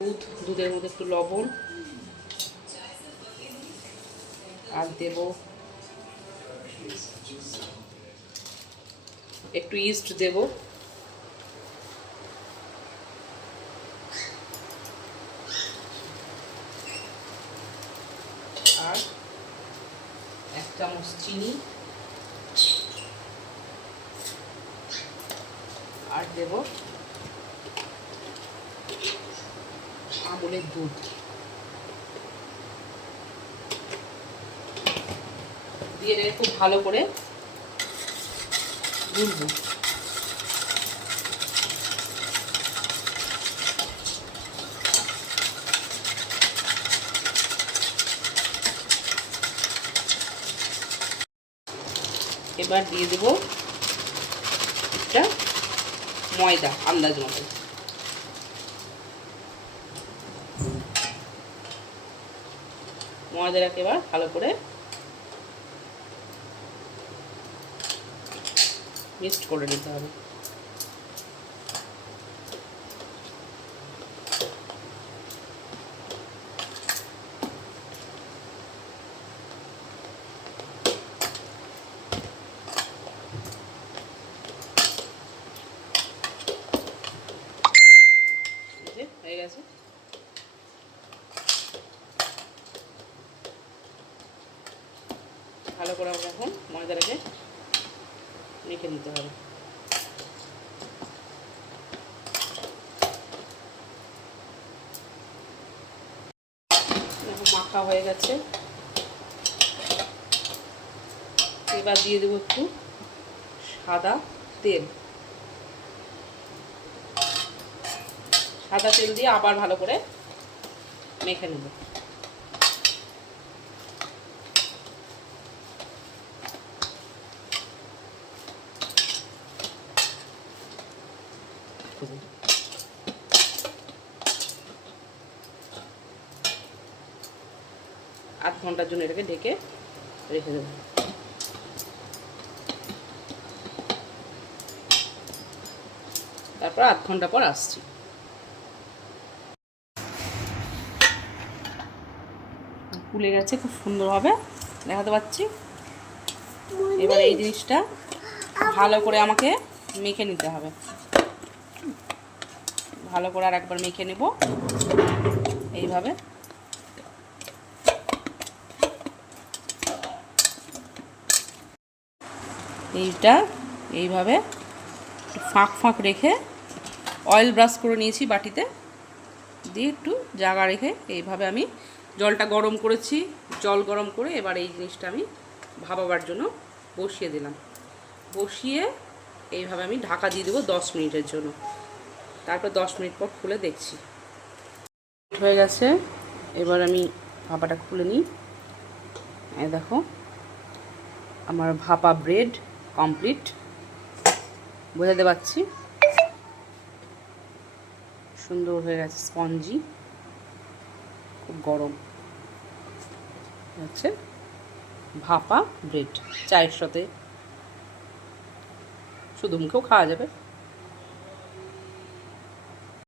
দুধের মধ্যে একটু লবণ আর দেব একটু ইস্ট দেব, আর 1 চামচ চিনি, আর দেব আমুলের দুধ। দিয়ে খুব ভালো করে গুলবো। এবার দিয়ে দেব একটা ময়দা আন্দাজ মতো। ময়দাটাকে এবার ভালো করে মিক্সড করে নিতে হবে। হয়ে গেছে। ভালো করে আমরা এখন ময়দাটাকে মেখে নিতে হবে। এখন মাখা হয়ে গেছে। এবার দিয়ে দেবো একটু সাদা তেল। সাদা তেল দিয়ে আবার ভালো করে মেখে নেব। আধ ঘন্টার জন্য এটাকে ঢেকে রেখে দেব। তারপর আধ ঘন্টা পর আসছি। ফুলে গেছে খুব সুন্দরভাবে, দেখাতে পাচ্ছি। এবার এই জিনিসটা ভালো করে আমাকে মেখে নিতে হবে। ভালো করে আর একবার মেখে নেব এইভাবে। এইটা এইভাবে ফাঁক ফাঁক রেখে অয়েল ব্রাশ করে নিয়েছি বাটিতে, দিয়ে একটু জায়গা রেখে এইভাবে আমি জলটা গরম করেছি। জল গরম করে এবার এই জিনিসটা আমি ভাপাবার জন্য বসিয়ে দিলাম। বসিয়ে এইভাবে আমি ঢাকা দিয়ে দেবো 10 মিনিটের জন্য। তারপর 10 মিনিট পর খুলে দেখছি। হয়ে গেছে। এবার আমি ভাপাটা খুলে নিই। এই দেখো আমার ভাপা ব্রেড কমপ্লিট। বোঝাতে পারছি সুন্দর হয়ে গেছে, স্পঞ্জি, খুব গরম হচ্ছে ভাপা ব্রেড। চায়ের সাথে শুধু মুখেও খাওয়া যাবে।